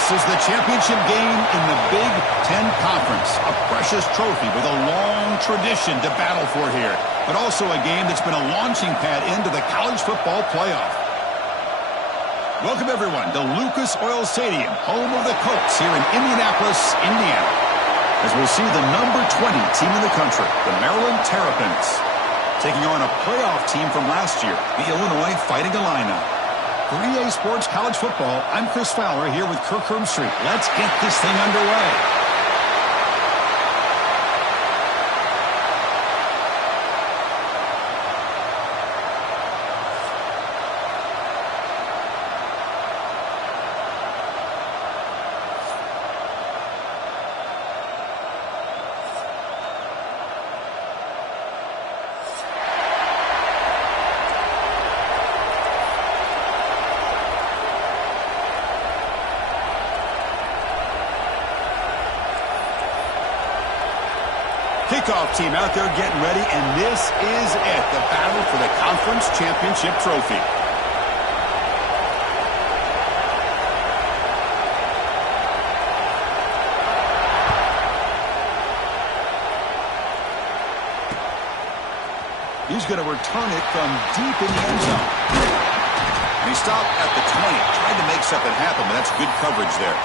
This is the championship game in the Big Ten Conference. A precious trophy with a long tradition to battle for here, but also a game that's been a launching pad into the college football playoff. Welcome, everyone, to Lucas Oil Stadium, home of the Colts here in Indianapolis, Indiana, as we'll see the number 20 team in the country, the Maryland Terrapins, taking on a playoff team from last year, the Illinois Fighting Illini. For EA Sports College Football, I'm Chris Fowler here with Kirk Herbstreit. Let's get this thing underway. Kickoff team out there getting ready, and this is it, the battle for the conference championship trophy. He's going to return it from deep in the end zone. And he stopped at the 20, tried to make something happen, but that's good coverage there.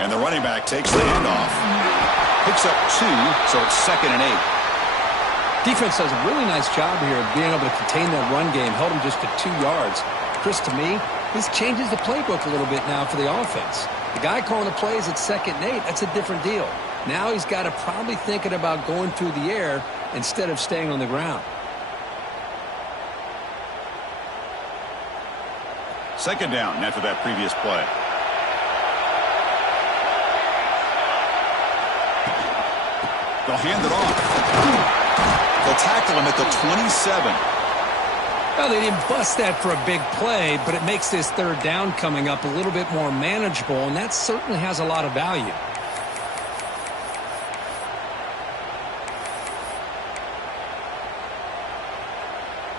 And the running back takes the handoff. Picks up 2, so it's 2nd and 8. Defense does a really nice job here of being able to contain that run game. Held him just to 2 yards. Chris, to me, this changes the playbook a little bit now for the offense. The guy calling the plays at 2nd and 8, that's a different deal. Now he's got to probably thinking about going through the air instead of staying on the ground. 2nd down after that previous play. They'll hand it off. They'll tackle him at the 27. Well, they didn't bust that for a big play, but it makes this 3rd down coming up a little bit more manageable, and that certainly has a lot of value.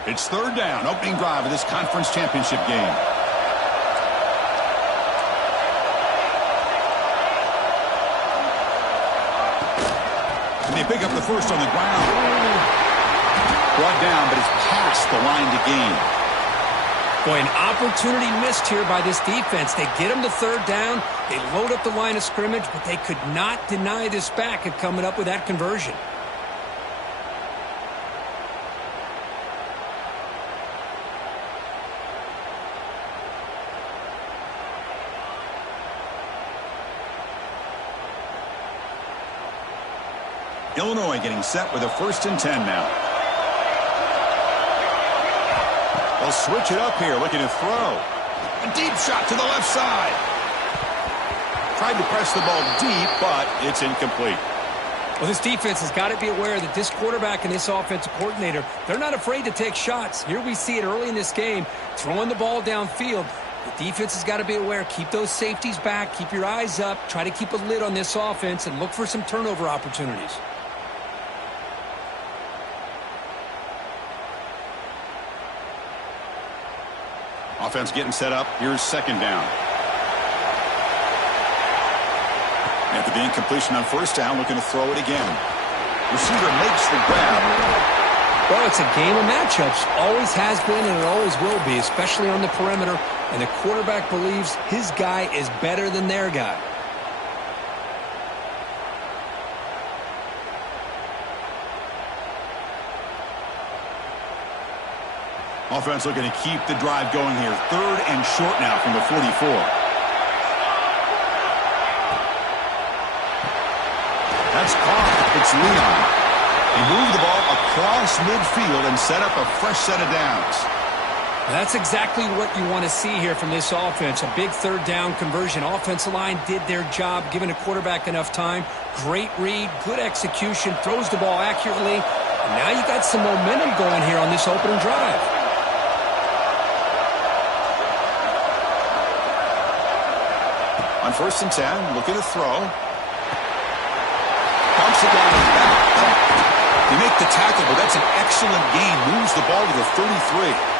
It's 3rd down, opening drive of this conference championship game. They pick up the first on the ground. Brought down, but it's past the line to gain. Boy, an opportunity missed here by this defense. They get them to 3rd down. They load up the line of scrimmage, but they could not deny this back at coming up with that conversion. Illinois getting set with a 1st and 10 now. They'll switch it up here, looking to throw. A deep shot to the left side. Tried to press the ball deep, but it's incomplete. Well, this defense has got to be aware that this quarterback and this offensive coordinator, they're not afraid to take shots. Here we see it early in this game, throwing the ball downfield. The defense has got to be aware. Keep those safeties back. Keep your eyes up. Try to keep a lid on this offense and look for some turnover opportunities. Offense getting set up. Here's 2nd down. After the incompletion on 1st down, looking to throw it again. Receiver makes the grab. Well, it's a game of matchups. Always has been and it always will be, especially on the perimeter. And the quarterback believes his guy is better than their guy. Offense looking to keep the drive going here. 3rd and short now from the 44. That's caught. It's Leon. He moved the ball across midfield and set up a fresh set of downs. That's exactly what you want to see here from this offense. A big third down conversion. Offensive line did their job, giving a quarterback enough time. Great read, good execution, throws the ball accurately. And now you got some momentum going here on this opening drive. On 1st and 10, looking to throw. Bumps it down his back. They make the tackle, but that's an excellent gain. Moves the ball to the 33.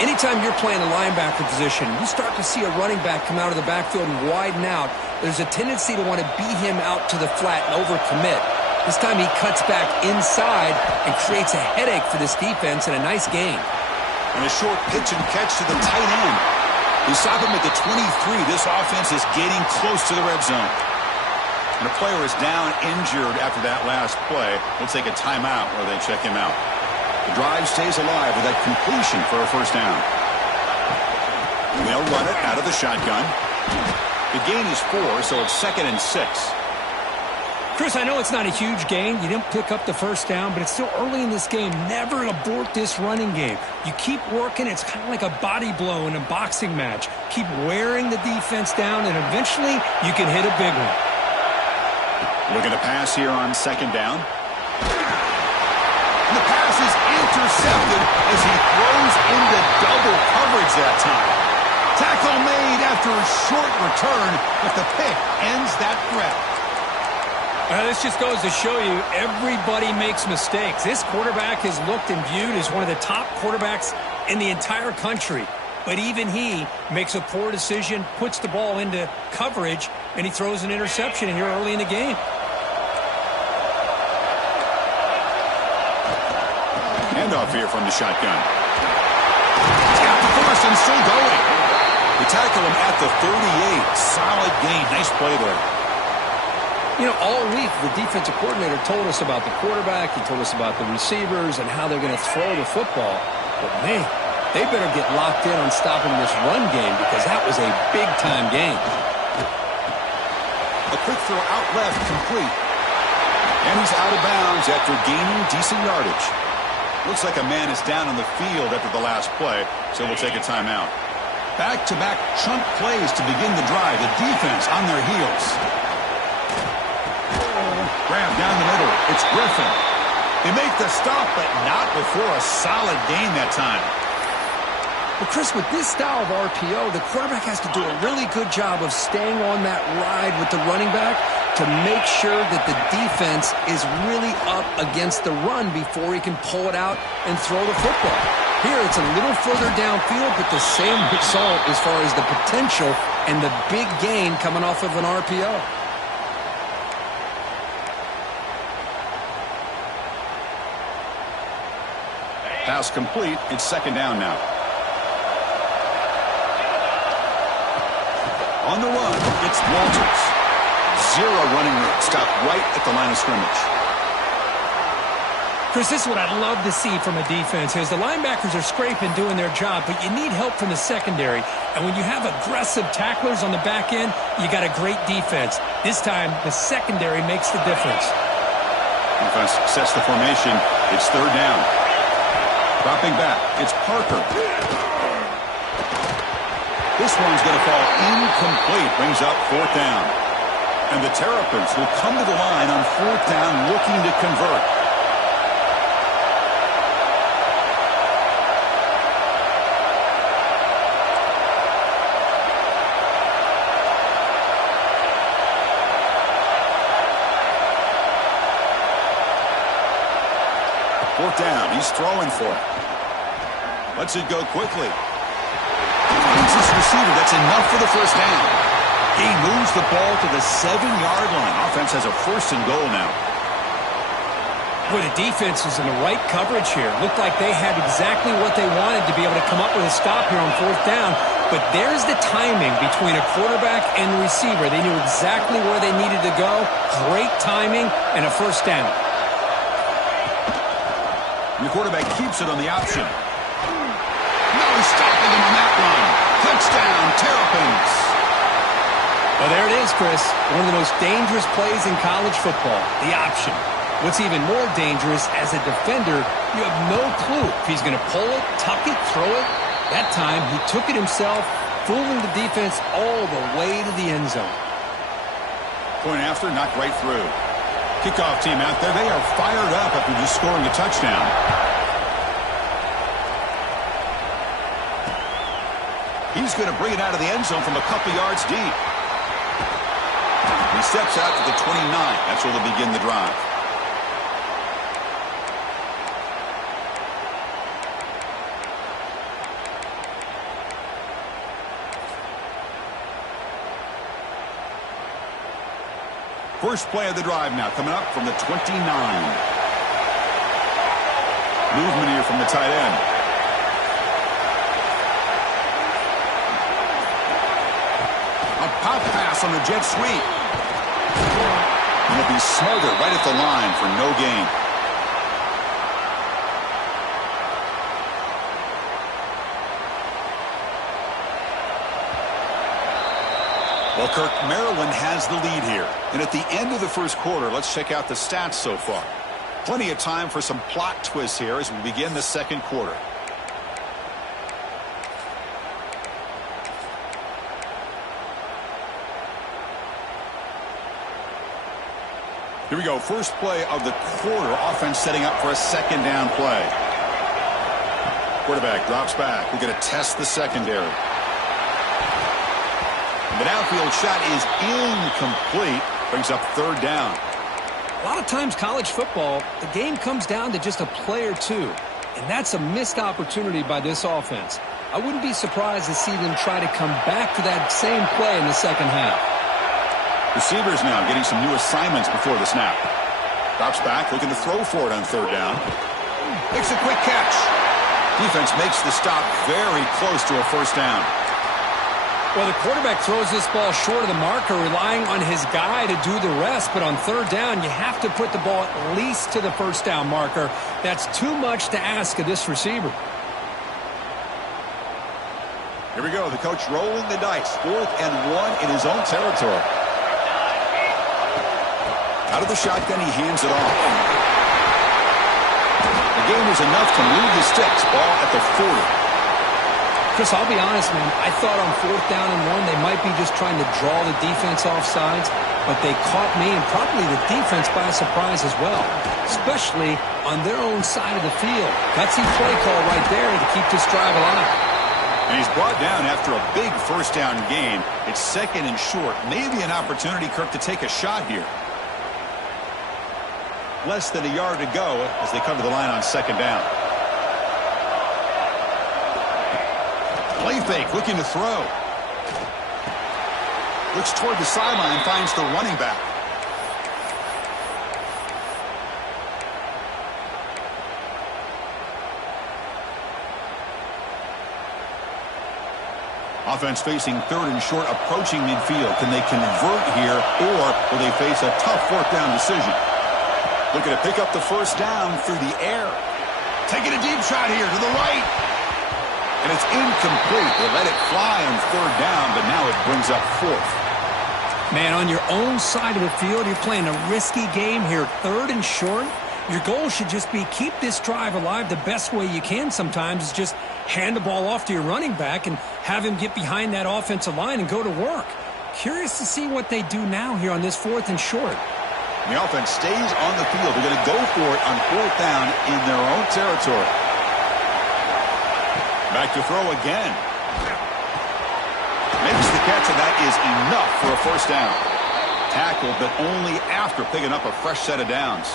Anytime you're playing a linebacker position, you start to see a running back come out of the backfield and widen out. There's a tendency to want to beat him out to the flat and overcommit. This time he cuts back inside and creates a headache for this defense and a nice gain. And a short pitch and catch to the tight end. They stop him at the 23. This offense is getting close to the red zone. And a player is down injured after that last play. We'll take a timeout where they check him out. The drive stays alive with that completion for a 1st down. And they'll run it out of the shotgun. The gain is 4, so it's 2nd and 6. Chris, I know it's not a huge gain. You didn't pick up the 1st down, but it's still early in this game. Never abort this running game. You keep working. It's kind of like a body blow in a boxing match. Keep wearing the defense down, and eventually you can hit a big one. Looking to pass here on 2nd down. And the pass is intercepted as he throws into double coverage that time. Tackle made after a short return, but the pick ends that threat. This just goes to show you everybody makes mistakes. This quarterback is looked and viewed as one of the top quarterbacks in the entire country. But even he makes a poor decision, puts the ball into coverage, and he throws an interception here early in the game. Handoff here from the shotgun. He's got the 1st and still going. They tackle him at the 38. Solid gain. Nice play there. You know, all week the defensive coordinator told us about the quarterback. He told us about the receivers and how they're going to throw the football. But, man, they better get locked in on stopping this run game because that was a big-time game. A quick throw out left, complete. And he's out of bounds after gaining decent yardage. Looks like a man is down on the field after the last play, so we'll take a timeout. Back-to-back chunk plays to begin the drive. The defense on their heels. Grab down the middle. It's Griffin. They make the stop, but not before a solid gain that time. Well, Chris, with this style of RPO, the quarterback has to do a really good job of staying on that ride with the running back to make sure that the defense is really up against the run before he can pull it out and throw the football. Here, it's a little further downfield, but the same result as far as the potential and the big gain coming off of an RPO. Pass complete. It's 2nd down now. On the run, it's Walters. 0 running room. Stopped right at the line of scrimmage. Chris, this is what I'd love to see from a defense is the linebackers are scraping, doing their job, but you need help from the secondary. And when you have aggressive tacklers on the back end, you got a great defense. This time, the secondary makes the difference. Defense sets the formation. It's 3rd down. Dropping back, it's Parker. This one's going to fall incomplete. Brings up 4th down. And the Terrapins will come to the line on 4th down looking to convert. Fourth down, he's throwing for it. Lets it go quickly. Finds his receiver, that's enough for the 1st down. He moves the ball to the 7-yard line. Offense has a 1st and goal now. Boy, the defense is in the right coverage here. Looked like they had exactly what they wanted to be able to come up with a stop here on 4th down. But there's the timing between a quarterback and the receiver. They knew exactly where they needed to go. Great timing and a 1st down. And the quarterback keeps it on the option. No stopping him on that one. Touchdown, Terrapins. Well, there it is, Chris. One of the most dangerous plays in college football, the option. What's even more dangerous, as a defender, you have no clue if he's going to pull it, tuck it, throw it. That time, he took it himself, fooling the defense all the way to the end zone. Point after, knocked right through. Kickoff team out there, they are fired up after just scoring a touchdown. He's going to bring it out of the end zone from a couple yards deep. He steps out to the 29. That's where they'll begin the drive. First play of the drive now coming up from the 29. Movement here from the tight end. A pop pass on the jet sweep. And it'll be smothered right at the line for no gain. Well, Kirk, Maryland has the lead here. And at the end of the first quarter, let's check out the stats so far. Plenty of time for some plot twists here as we begin the second quarter. Here we go. First play of the quarter. Offense setting up for a second down play. Quarterback drops back. We're going to test the secondary. The downfield shot is incomplete. Brings up third down. A lot of times college football, the game comes down to just a play or two. And that's a missed opportunity by this offense. I wouldn't be surprised to see them try to come back to that same play in the second half. Receivers now getting some new assignments before the snap. Drops back, looking to throw for it on third down. Makes a quick catch. Defense makes the stop very close to a first down. Well, the quarterback throws this ball short of the marker, relying on his guy to do the rest. But on third down, you have to put the ball at least to the first down marker. That's too much to ask of this receiver. Here we go. The coach rolling the dice. 4th and 1 in his own territory. Out of the shotgun, he hands it off. The game is enough to move the sticks. Ball at the 40. Chris, I'll be honest, man. I thought on 4th down and 1, they might be just trying to draw the defense off sides, but they caught me and probably the defense by surprise as well, especially on their own side of the field. Gutsy play call right there to keep this drive alive. And he's brought down after a big first down gain. It's second and short. Maybe an opportunity, Kirk, to take a shot here. Less than a yard to go as they come to the line on second down. Play fake, looking to throw. Looks toward the sideline, finds the running back. Offense facing third and short, approaching midfield. Can they convert here, or will they face a tough 4th down decision? Looking to pick up the first down through the air. Taking a deep shot here to the right. And it's incomplete. They let it fly on third down, but now it brings up 4th. Man, on your own side of the field, you're playing a risky game here. 3rd and short. Your goal should just be keep this drive alive the best way you can sometimes is just hand the ball off to your running back and have him get behind that offensive line and go to work. Curious to see what they do now here on this 4th and short. The offense stays on the field. They're going to go for it on 4th down in their own territory. Back to throw again. Makes the catch, and that is enough for a first down. Tackled, but only after picking up a fresh set of downs.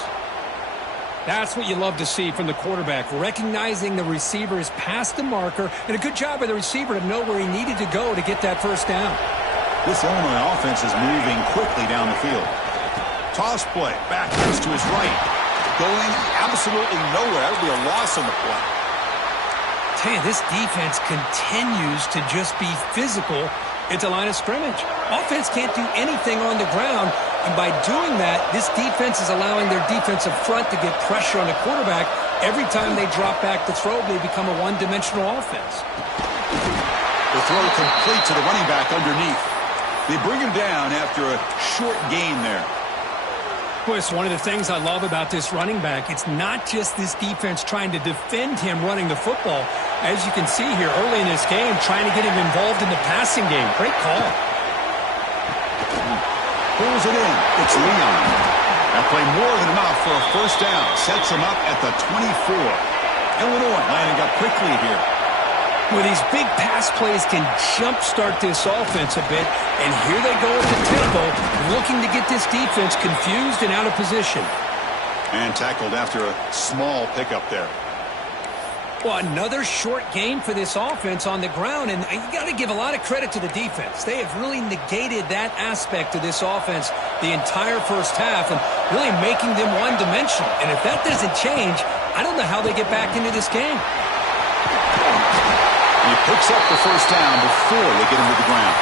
That's what you love to see from the quarterback, recognizing the receiver is past the marker, and a good job by the receiver to know where he needed to go to get that first down. This Illinois offense is moving quickly down the field. Toss play, back to his right. Going absolutely nowhere. That would be a loss on the play. Tell you, this defense continues to just be physical at the line of scrimmage. Offense can't do anything on the ground, and by doing that, this defense is allowing their defensive front to get pressure on the quarterback. Every time they drop back to throw, they become a one-dimensional offense. The throw complete to the running back underneath. They bring him down after a short gain there. Boy, it's one of the things I love about this running back. It's not just this defense trying to defend him running the football. As you can see here early in this game, trying to get him involved in the passing game. Great call. Pulls it in. It's Leon. That play more than enough for a first down. Sets him up at the 24. Illinois lining up quickly here. Well, these big pass plays can jumpstart this offense a bit. And here they go at the tempo, looking to get this defense confused and out of position. And tackled after a small pickup there. Well, another short game for this offense on the ground, and you got to give a lot of credit to the defense. They have really negated that aspect of this offense the entire first half and really making them one-dimensional. And if that doesn't change, I don't know how they get back into this game. He picks up the first down before they get him to the ground.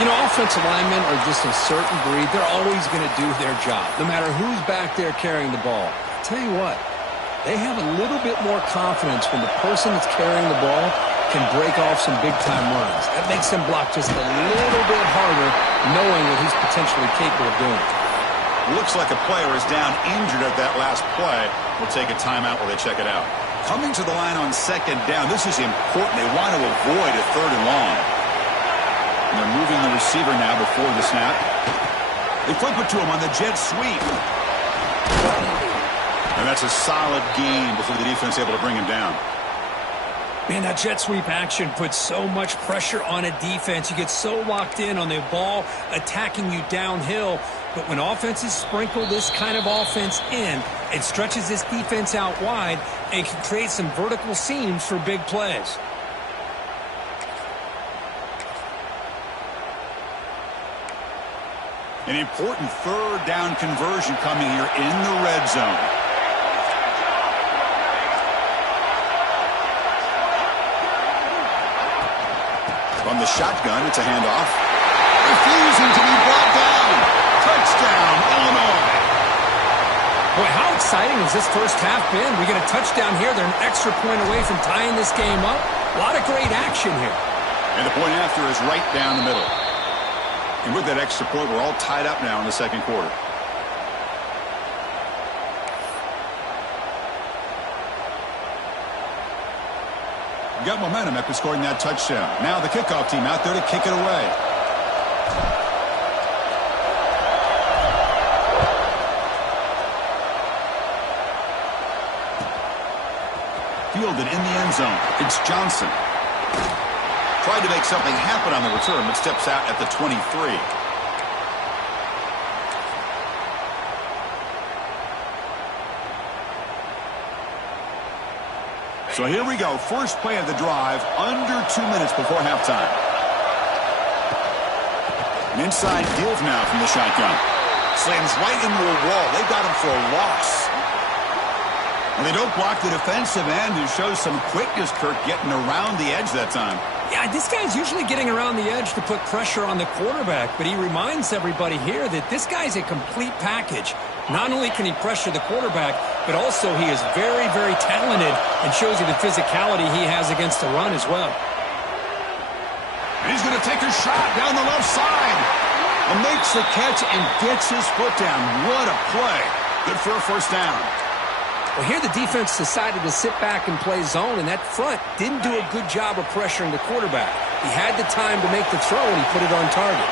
You know, offensive linemen are just a certain breed. They're always going to do their job, no matter who's back there carrying the ball. I'll tell you what. They have a little bit more confidence when the person that's carrying the ball can break off some big-time runs. That makes them block just a little bit harder, knowing what he's potentially capable of doing. Looks like a player is down injured at that last play. We'll take a timeout while they check it out. Coming to the line on second down, this is important. They want to avoid a third and long. And they're moving the receiver now before the snap. They flip it to him on the jet sweep. And that's a solid gain before the defense is able to bring him down. Man, that jet sweep action puts so much pressure on a defense. You get so locked in on the ball attacking you downhill. But when offenses sprinkle this kind of offense in, it stretches this defense out wide and can create some vertical seams for big plays. An important third down conversion coming here in the red zone. From the shotgun, it's a handoff. Refusing to be brought down. Touchdown, Illinois. Boy, how exciting has this first half been? We get a touchdown here. They're an extra point away from tying this game up. A lot of great action here. And the point after is right down the middle. And with that extra point, we're all tied up now in the second quarter. Got momentum after scoring that touchdown. Now the kickoff team out there to kick it away. Fielded in the end zone. It's Johnson. Tried to make something happen on the return, but steps out at the 23. So here we go. First play of the drive, under 2 minutes before halftime. An inside give now from the shotgun. Slams right into a wall. They got him for a loss. And they don't block the defensive end, who shows some quickness, Kirk, getting around the edge that time. Yeah, this guy's usually getting around the edge to put pressure on the quarterback, but he reminds everybody here that this guy's a complete package. Not only can he pressure the quarterback, but also he is very, very talented and shows you the physicality he has against the run as well. And he's going to take a shot down the left side. And makes the catch and gets his foot down. What a play. Good for a first down. Well, here the defense decided to sit back and play zone, and that front didn't do a good job of pressuring the quarterback. He had the time to make the throw, and he put it on target.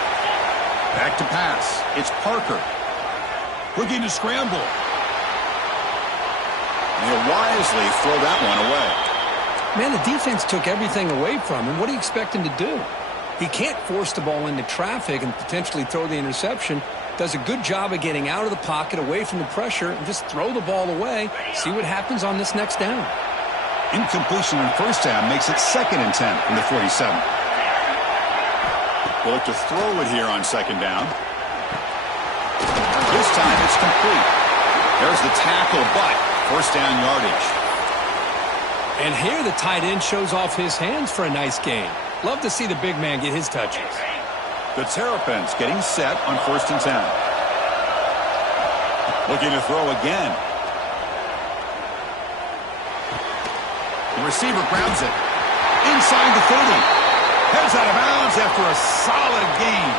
Back to pass. It's Parker. Looking to scramble. And he'll wisely throw that one away. Man, the defense took everything away from him. What do you expect him to do? He can't force the ball into traffic and potentially throw the interception. Does a good job of getting out of the pocket, away from the pressure, and just throw the ball away. See what happens on this next down. Incompletion on first down makes it 2nd and 10 from the 47. We'll look to throw it here on second down. This time it's complete. There's the tackle, but first down yardage. And here the tight end shows off his hands for a nice gain. Love to see the big man get his touches. The Terrapins getting set on 1st and 10. Looking to throw again. The receiver grabs it. Inside the 30. Heads out of bounds after a solid gain.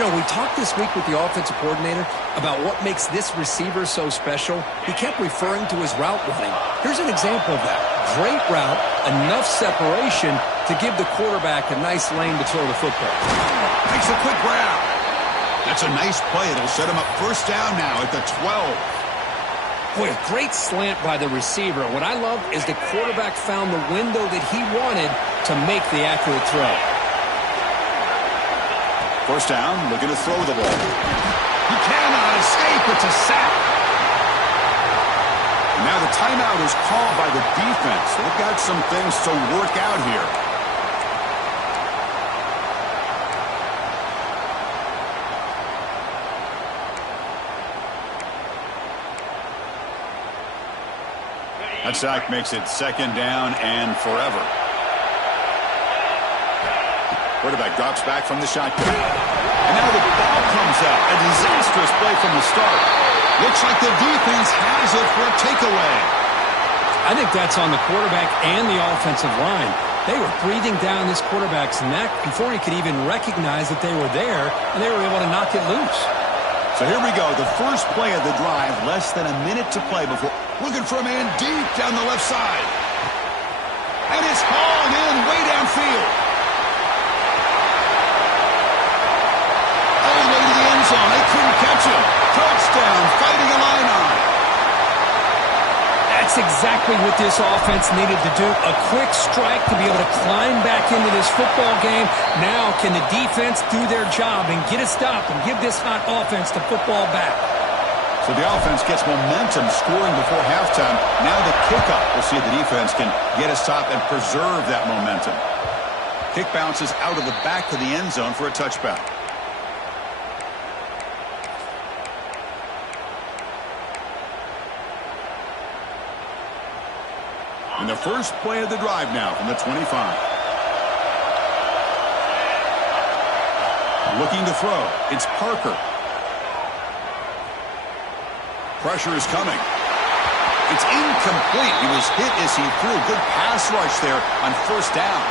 You know, we talked this week with the offensive coordinator about what makes this receiver so special. He kept referring to his route running. Here's an example of that. Great route, enough separation to give the quarterback a nice lane to throw the football. Makes a quick grab. That's a nice play. It'll set him up first down now at the 12. Boy, a great slant by the receiver. What I love is the quarterback found the window that he wanted to make the accurate throw. First down, looking to throw the ball. He cannot escape. It's a sack. Now the timeout is called by the defense. They've got some things to work out here. That sack makes it second down and forever. Quarterback drops back from the shotgun. And now the ball comes out. A disastrous play from the start. Looks like the defense has it for a takeaway. I think that's on the quarterback and the offensive line. They were breathing down this quarterback's neck before he could even recognize that they were there, and they were able to knock it loose. So here we go. The first play of the drive, less than a minute to play before. Looking for a man deep down the left side. And it's hauled in way downfield. All the way to the end zone. They couldn't catch him. Touchdown, fighting Illini. That's exactly what this offense needed to do. A quick strike to be able to climb back into this football game. Now can the defense do their job and get a stop and give this hot offense the football back? So the offense gets momentum scoring before halftime. Now the kickoff. We'll see if the defense can get a stop and preserve that momentum. Kick bounces out of the back of the end zone for a touchback. And the first play of the drive now from the 25. Looking to throw. It's Parker. Pressure is coming. It's incomplete. He was hit as he threw. Good pass rush there on first down.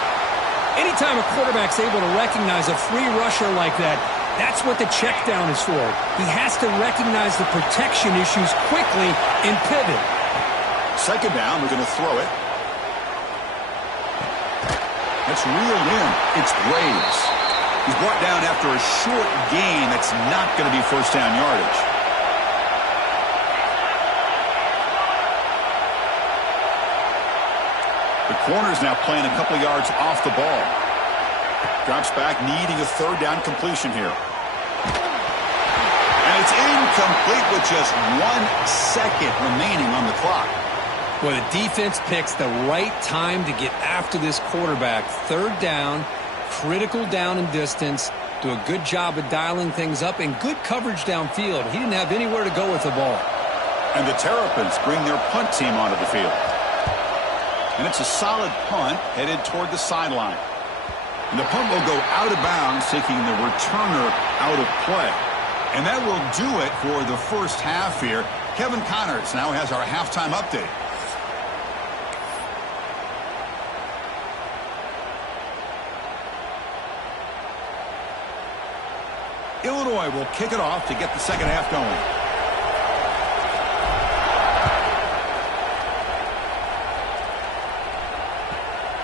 Anytime a quarterback's able to recognize a free rusher like that, that's what the check down is for. He has to recognize the protection issues quickly and pivot. Second down, we're going to throw it. That's reeled in. It's Graves. He's brought down after a short gain. That's not going to be first down yardage. The corner's now playing a couple yards off the ball. Drops back, needing a third down completion here. And it's incomplete with just 1 second remaining on the clock. Well, the defense picks the right time to get after this quarterback. Third down, critical down and distance. Do a good job of dialing things up and good coverage downfield. He didn't have anywhere to go with the ball. And the Terrapins bring their punt team onto the field. And it's a solid punt headed toward the sideline. And the punt will go out of bounds, taking the returner out of play. And that will do it for the first half here. Kevin Connors now has our halftime update. Illinois will kick it off to get the second half going.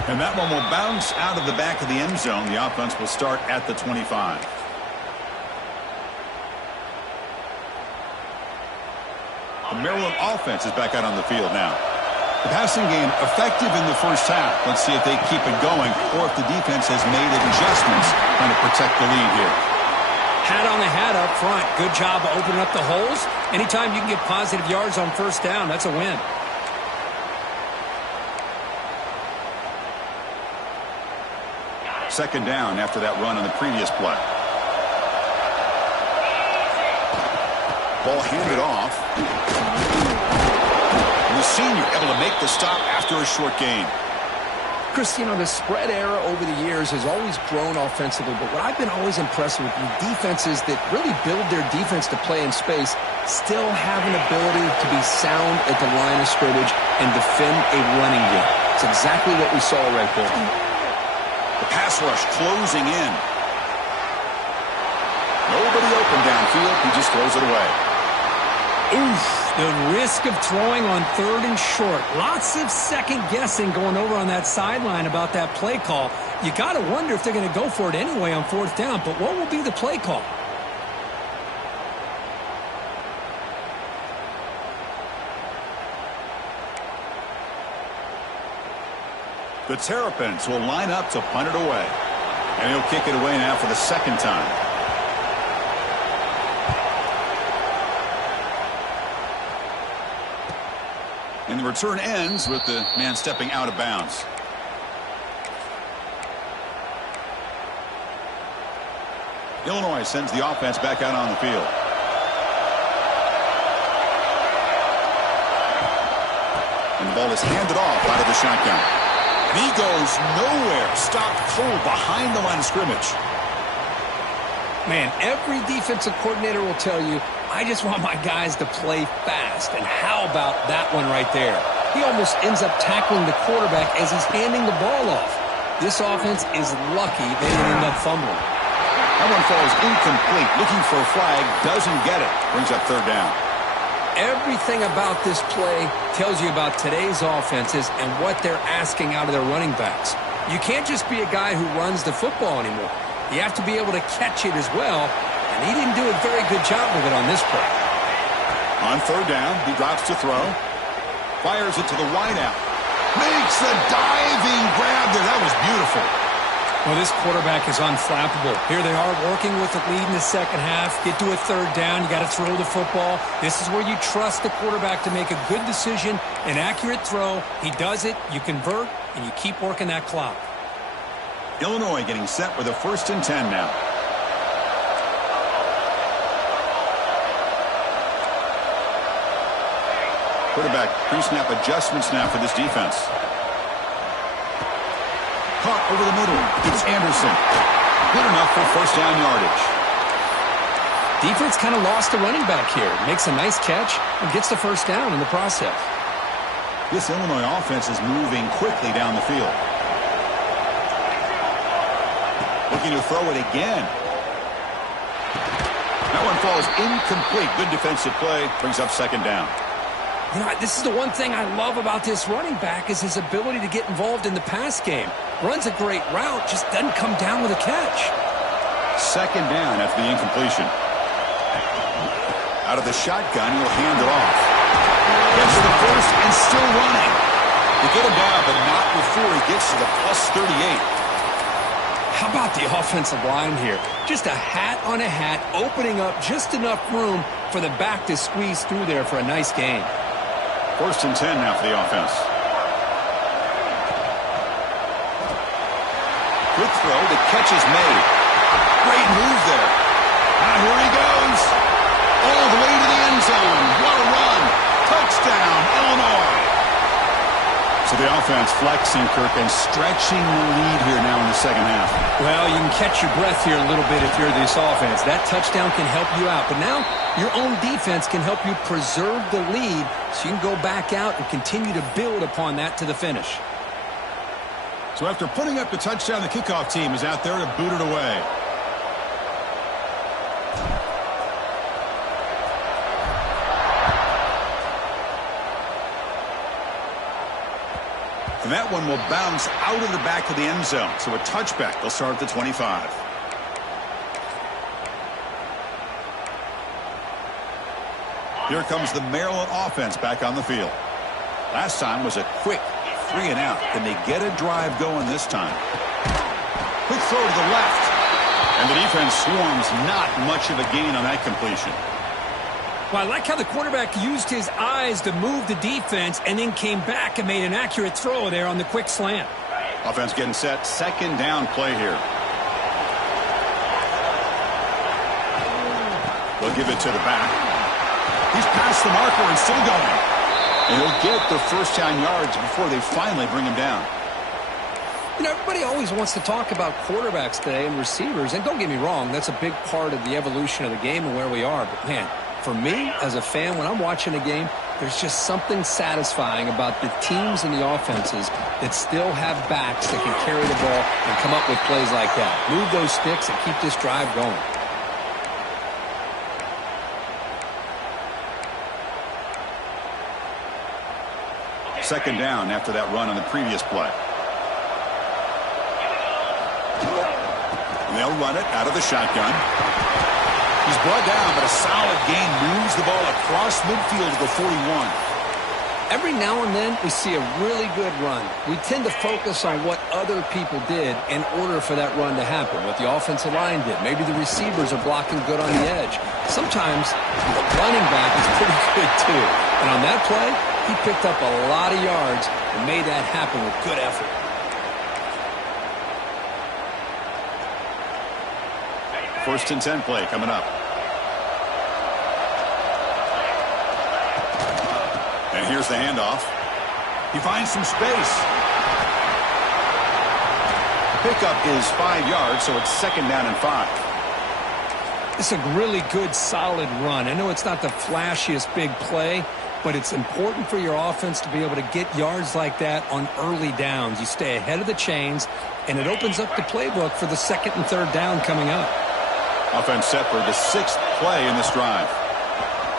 And that one will bounce out of the back of the end zone. The offense will start at the 25. The Maryland offense is back out on the field now. The passing game effective in the first half. Let's see if they keep it going or if the defense has made adjustments trying to protect the lead here. Hat on the hat up front. Good job of opening up the holes. Anytime you can get positive yards on first down, that's a win. Second down after that run on the previous play. Ball handed off. And the senior able to make the stop after a short gain. Chris, you know, the spread era over the years has always grown offensively, but what I've been always impressed with defenses that really build their defense to play in space still have an ability to be sound at the line of scrimmage and defend a running game. It's exactly what we saw right there. The pass rush closing in. Nobody open downfield. He just throws it away. Oof, the risk of throwing on 3rd and short. Lots of second guessing going over on that sideline about that play call. You got to wonder if they're going to go for it anyway on 4th down, but what will be the play call? The Terrapins will line up to punt it away. And he'll kick it away now for the 2nd time. And the return ends with the man stepping out of bounds. Illinois sends the offense back out on the field. And the ball is handed off out of the shotgun. And he goes nowhere. Stopped cold behind the line of scrimmage. Man, every defensive coordinator will tell you, I just want my guys to play fast. And how about that one right there? He almost ends up tackling the quarterback as he's handing the ball off. This offense is lucky they didn't end up fumbling. That one falls incomplete. Looking for a flag. Doesn't get it. Brings up 3rd down. Everything about this play tells you about today's offenses and what they're asking out of their running backs. You can't just be a guy who runs the football anymore. You have to be able to catch it as well, and he didn't do a very good job of it on this play. On 3rd down, he drops to throw. Fires it to the wideout. Makes the diving grab there. That was beautiful. Well, this quarterback is unflappable. Here they are working with the lead in the 2nd half. Get to a 3rd down. You got to throw the football. This is where you trust the quarterback to make a good decision, an accurate throw. He does it, you convert, and you keep working that clock. Illinois getting set with a 1st and 10 now. Quarterback pre-snap adjustments now for this defense. Caught over the middle. It's Anderson. Good enough for 1st down yardage. Defense kind of lost the running back here. Makes a nice catch and gets the 1st down in the process. This Illinois offense is moving quickly down the field. Looking to throw it again. That one falls incomplete. Good defensive play. Brings up 2nd down. You know, this is the one thing I love about this running back is his ability to get involved in the pass game. Runs a great route, just doesn't come down with a catch. 2nd down after the incompletion. Out of the shotgun, he'll hand it off. Gets to the 1st and still running. They get him down, but not before he gets to the +38. How about the offensive line here? Just a hat on a hat, opening up just enough room for the back to squeeze through there for a nice gain. 1st and 10 now for the offense. Quick throw, the catch is made. Great move there. Now here he goes. All the way to the end zone. What a run. Touchdown, Illinois. So the offense flexing, Kirk, and stretching the lead here now in the 2nd half. Well, you can catch your breath here a little bit if you're this offense. That touchdown can help you out. But now your own defense can help you preserve the lead so you can go back out and continue to build upon that to the finish. So after putting up the touchdown, the kickoff team is out there to boot it away. And that one will bounce out of the back of the end zone. So a touchback. They'll start at the 25. Here comes the Maryland offense back on the field. Last time was a quick 3 and out. Can they get a drive going this time? Quick throw to the left. And the defense swarms. Not much of a gain on that completion. Well, I like how the quarterback used his eyes to move the defense and then came back and made an accurate throw there on the quick slant. Offense getting set. 2nd down play here. They'll give it to the back. He's past the marker and still going. And he'll get the 1st down yards before they finally bring him down. You know, everybody always wants to talk about quarterbacks today and receivers. And don't get me wrong, that's a big part of the evolution of the game and where we are. But, man, for me, as a fan, when I'm watching a game, there's just something satisfying about the teams and the offenses that still have backs that can carry the ball and come up with plays like that. Move those sticks and keep this drive going. Second down after that run on the previous play. And they'll run it out of the shotgun. He's brought down, but a solid gain moves the ball across midfield to the 41. Every now and then, we see a really good run. We tend to focus on what other people did in order for that run to happen, what the offensive line did. Maybe the receivers are blocking good on the edge. Sometimes the running back is pretty good, too. And on that play, he picked up a lot of yards and made that happen with good effort. First and 10 play coming up. And here's the handoff. He finds some space. The pickup is 5 yards, so it's second down and 5. It's a really good, solid run. I know it's not the flashiest big play, but it's important for your offense to be able to get yards like that on early downs. You stay ahead of the chains, and it opens up the playbook for the second and third down coming up. Offense set for the 6th play in this drive.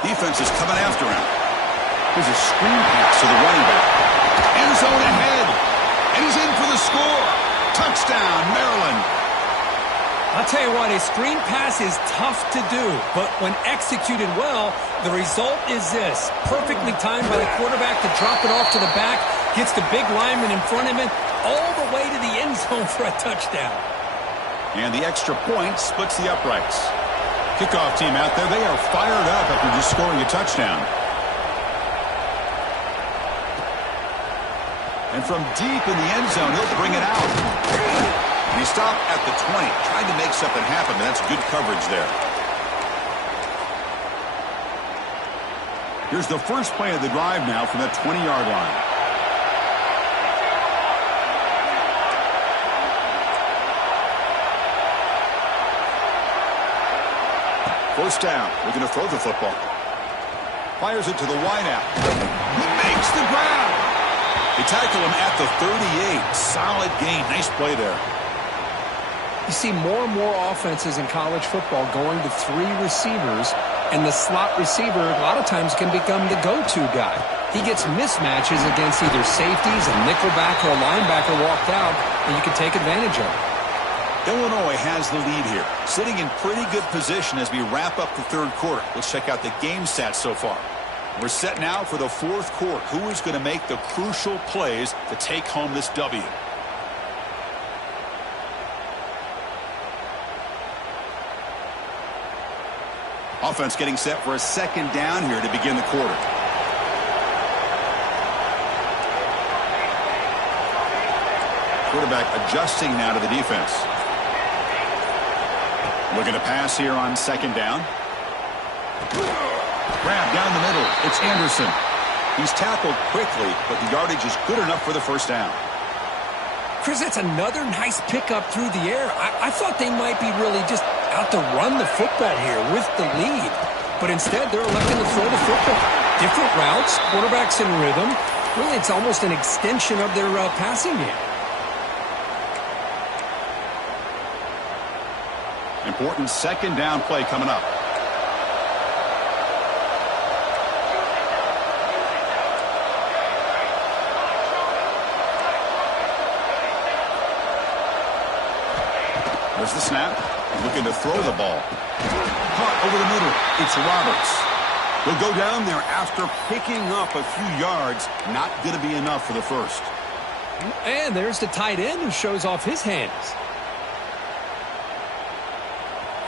Defense is coming after him. Here's a screen pass to the running back. End zone ahead. And he's in for the score. Touchdown, Maryland. I'll tell you what, a screen pass is tough to do, but when executed well, the result is this. Perfectly timed by the quarterback to drop it off to the back, gets the big lineman in front of him, all the way to the end zone for a touchdown. And the extra point splits the uprights. Kickoff team out there, they are fired up after just scoring a touchdown. And from deep in the end zone, he'll bring it out. And he stopped at the 20, trying to make something happen, but that's good coverage there. Here's the first play of the drive now from the 20-yard line. First down. We're going to throw the football. Fires it to the wideout. He makes the grab. They tackle him at the 38. Solid gain. Nice play there. You see more and more offenses in college football going to 3 receivers, and the slot receiver a lot of times can become the go-to guy. He gets mismatches against either safeties, a nickelback, or a linebacker walked out, and you can take advantage of it. Illinois has the lead here, sitting in pretty good position as we wrap up the third quarter. Let's check out the game stats so far. We're set now for the fourth quarter. Who is going to make the crucial plays to take home this W? Offense getting set for a second down here to begin the quarter. Quarterback adjusting now to the defense. Looking to pass here on second down. Grab down the middle. It's Anderson. He's tackled quickly, but the yardage is good enough for the first down. Chris, that's another nice pickup through the air. I thought they might be really just out to run the football here with the lead. But instead, they're electing to throw the football. Different routes, quarterbacks in rhythm. Really, it's almost an extension of their passing game. Important second down play coming up. There's the snap. Looking to throw the ball. Caught over the middle. It's Roberts. He'll go down there after picking up a few yards. Not going to be enough for the first. And there's the tight end who shows off his hands.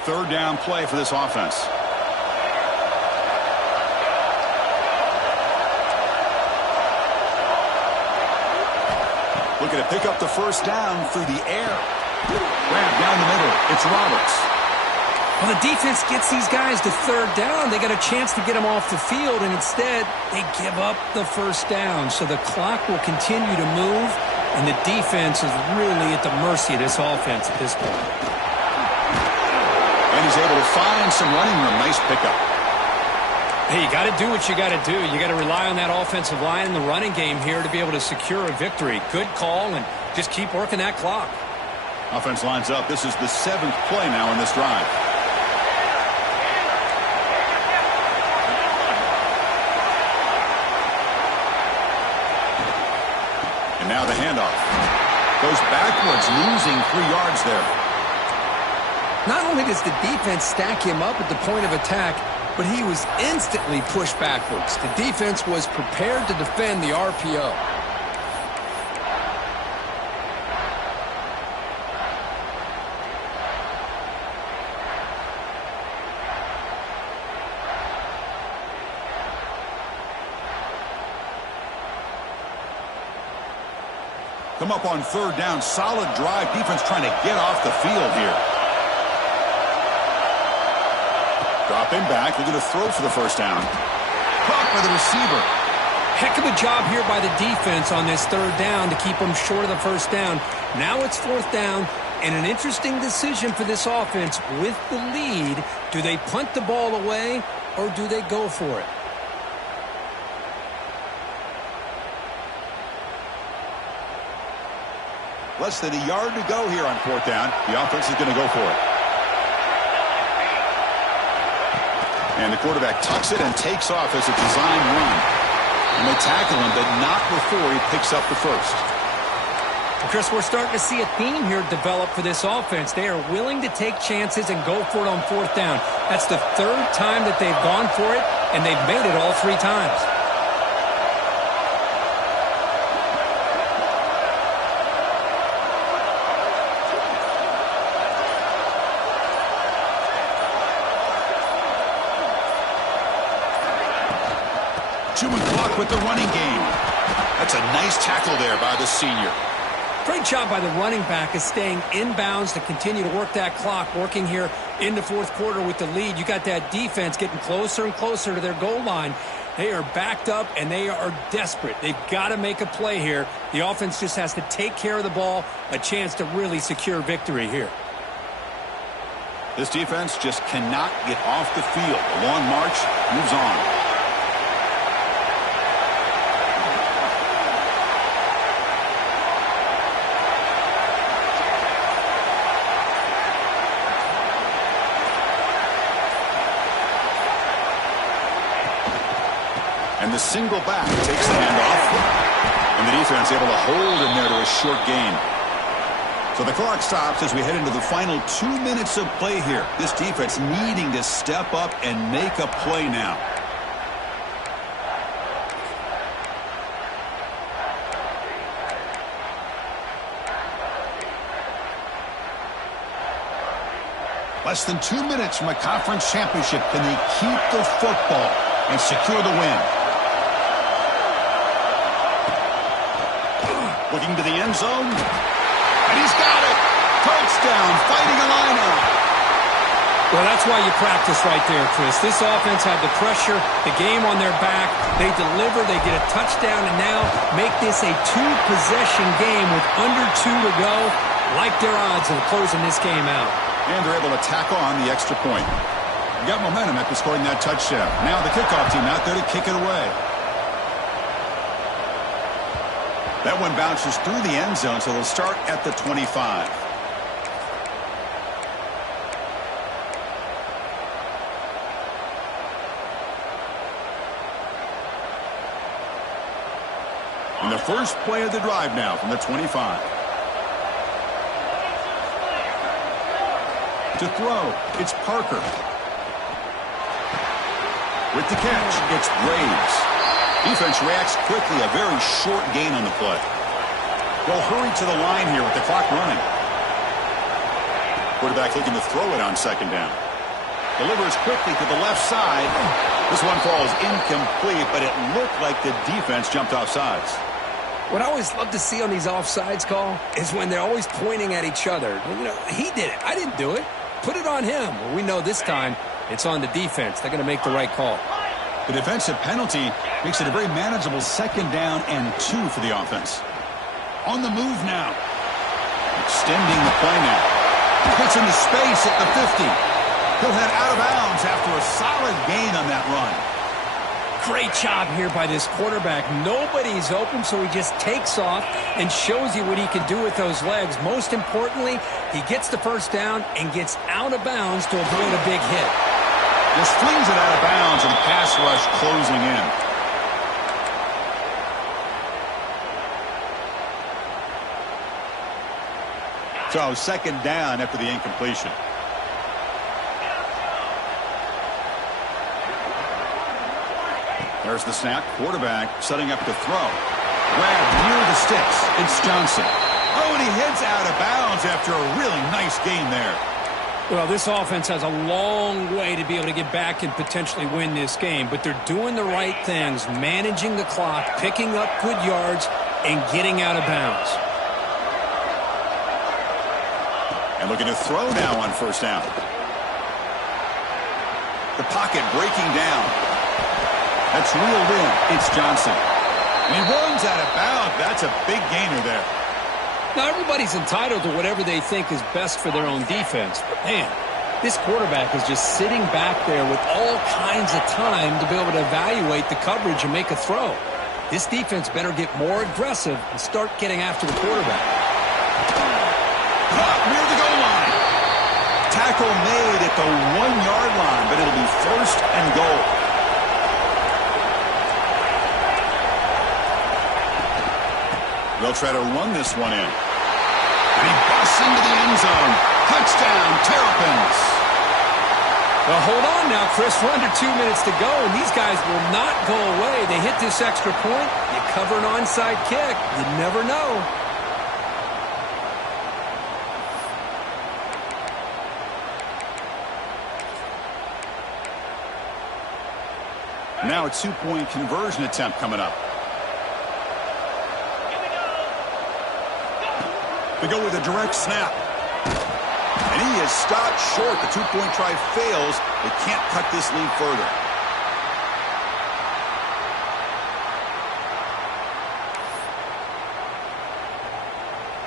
Third down play for this offense. Looking to pick up the first down through the air. Grab down the middle. It's Roberts. Well, the defense gets these guys to third down. They got a chance to get them off the field, and instead they give up the first down. So the clock will continue to move, and the defense is really at the mercy of this offense at this point. And he's able to find some running room. Nice pickup. Hey, you got to do what you got to do. You got to rely on that offensive line in the running game here to be able to secure a victory. Good call, and just keep working that clock. Offense lines up. This is the 7th play now in this drive. Now the handoff. Goes backwards, losing 3 yards there. Not only does the defense stack him up at the point of attack, but he was instantly pushed backwards. The defense was prepared to defend the RPO. Come up on 3rd down. Solid drive. Defense trying to get off the field here. Dropping back. They're going to throw for the 1st down. Caught by the receiver. Heck of a job here by the defense on this 3rd down to keep them short of the 1st down. Now it's 4th down, and an interesting decision for this offense with the lead. Do they punt the ball away, or do they go for it? Less than a yard to go here on 4th down. The offense is going to go for it. And the quarterback tucks it and takes off as a design run. And they tackle him, but not before he picks up the 1st. Well, Chris, we're starting to see a theme here develop for this offense. They are willing to take chances and go for it on 4th down. That's the 3rd time that they've gone for it, and they've made it all 3 times. Chewing clock with the running game. That's a nice tackle there by the senior. Great job by the running back is staying inbounds to continue to work that clock, working here in the 4th quarter with the lead. You got that defense getting closer and closer to their goal line. They are backed up, and they are desperate. They've got to make a play here. The offense just has to take care of the ball, a chance to really secure victory here. This defense just cannot get off the field. The long march moves on. And the single back takes the handoff. And the defense able to hold him there to a short gain. So the clock stops as we head into the final 2 minutes of play here. This defense needing to step up and make a play now. Less than 2 minutes from a conference championship. Can they keep the football and secure the win? Looking to the end zone. And he's got it. Touchdown, fighting a lineout. Well, that's why you practice right there, Chris. This offense had the pressure, the game on their back. They deliver, they get a touchdown, and now make this a 2-possession game with under 2 to go. Like their odds of closing this game out. And they're able to tack on the extra point. Got momentum after scoring that touchdown. Now the kickoff team out there to kick it away. That one bounces through the end zone, so they'll start at the 25. And the first play of the drive now from the 25. To throw, it's Parker. With the catch, it's Graves. Defense reacts quickly, a very short gain on the play. They'll hurry to the line here with the clock running. Quarterback looking to throw it on 2nd down. Delivers quickly to the left side. This one falls incomplete, but it looked like the defense jumped off sides. What I always love to see on these offsides call is when they're always pointing at each other. You know, he did it. I didn't do it. Put it on him. Well, we know this time it's on the defense. They're going to make the right call. The defensive penalty makes it a very manageable 2nd down and 2 for the offense. On the move now. Extending the play now. Puts into space at the 50. He'll head out of bounds after a solid gain on that run. Great job here by this quarterback. Nobody's open, so he just takes off and shows you what he can do with those legs. Most importantly, he gets the 1st down and gets out of bounds to avoid a big hit. Just flings it out of bounds and pass rush closing in. So second down after the incompletion. There's the snap. Quarterback setting up to throw. Grab near the sticks. It's Johnson. Oh, and he heads out of bounds after a really nice gain there. Well, this offense has a long way to be able to get back and potentially win this game, but they're doing the right things, managing the clock, picking up good yards, and getting out of bounds. And looking to throw now on first down. The pocket breaking down. That's reeled in. It's Johnson. And he runs out of bounds. That's a big gainer there. Now, everybody's entitled to whatever they think is best for their own defense. But, man, this quarterback is just sitting back there with all kinds of time to be able to evaluate the coverage and make a throw. This defense better get more aggressive and start getting after the quarterback. Caught near the goal line. Tackle made at the 1-yard line, but it'll be first and goal. They'll try to run this one in. And he busts into the end zone. Touchdown, Terrapins. Well, hold on now, Chris. We're under 2 minutes to go, and these guys will not go away. They hit this extra point. You cover an onside kick. You never know. Now a 2-point conversion attempt coming up. They go with a direct snap. And he is stopped short. The 2-point try fails. They can't cut this lead further.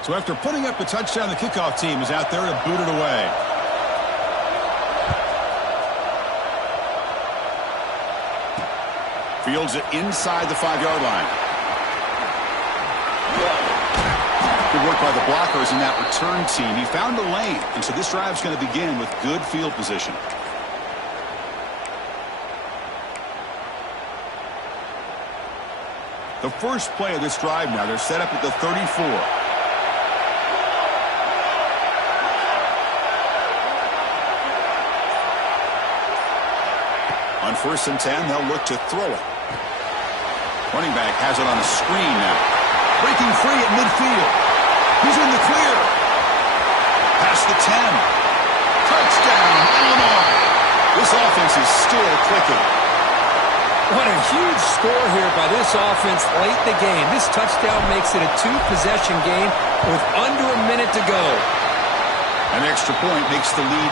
So after putting up the touchdown, the kickoff team is out there to boot it away. Fields it inside the 5-yard line. Good work by the blockers in that return team. He found a lane, and so this drive's going to begin with good field position. The first play of this drive now, they're set up at the 34. On 1st and 10, they'll look to throw it. Running back has it on a screen now. Breaking free at midfield. He's in the clear. Past the 10. Touchdown, Illinois. This offense is still clicking. What a huge score here by this offense late in the game. This touchdown makes it a 2-possession game with under a minute to go. An extra point makes the lead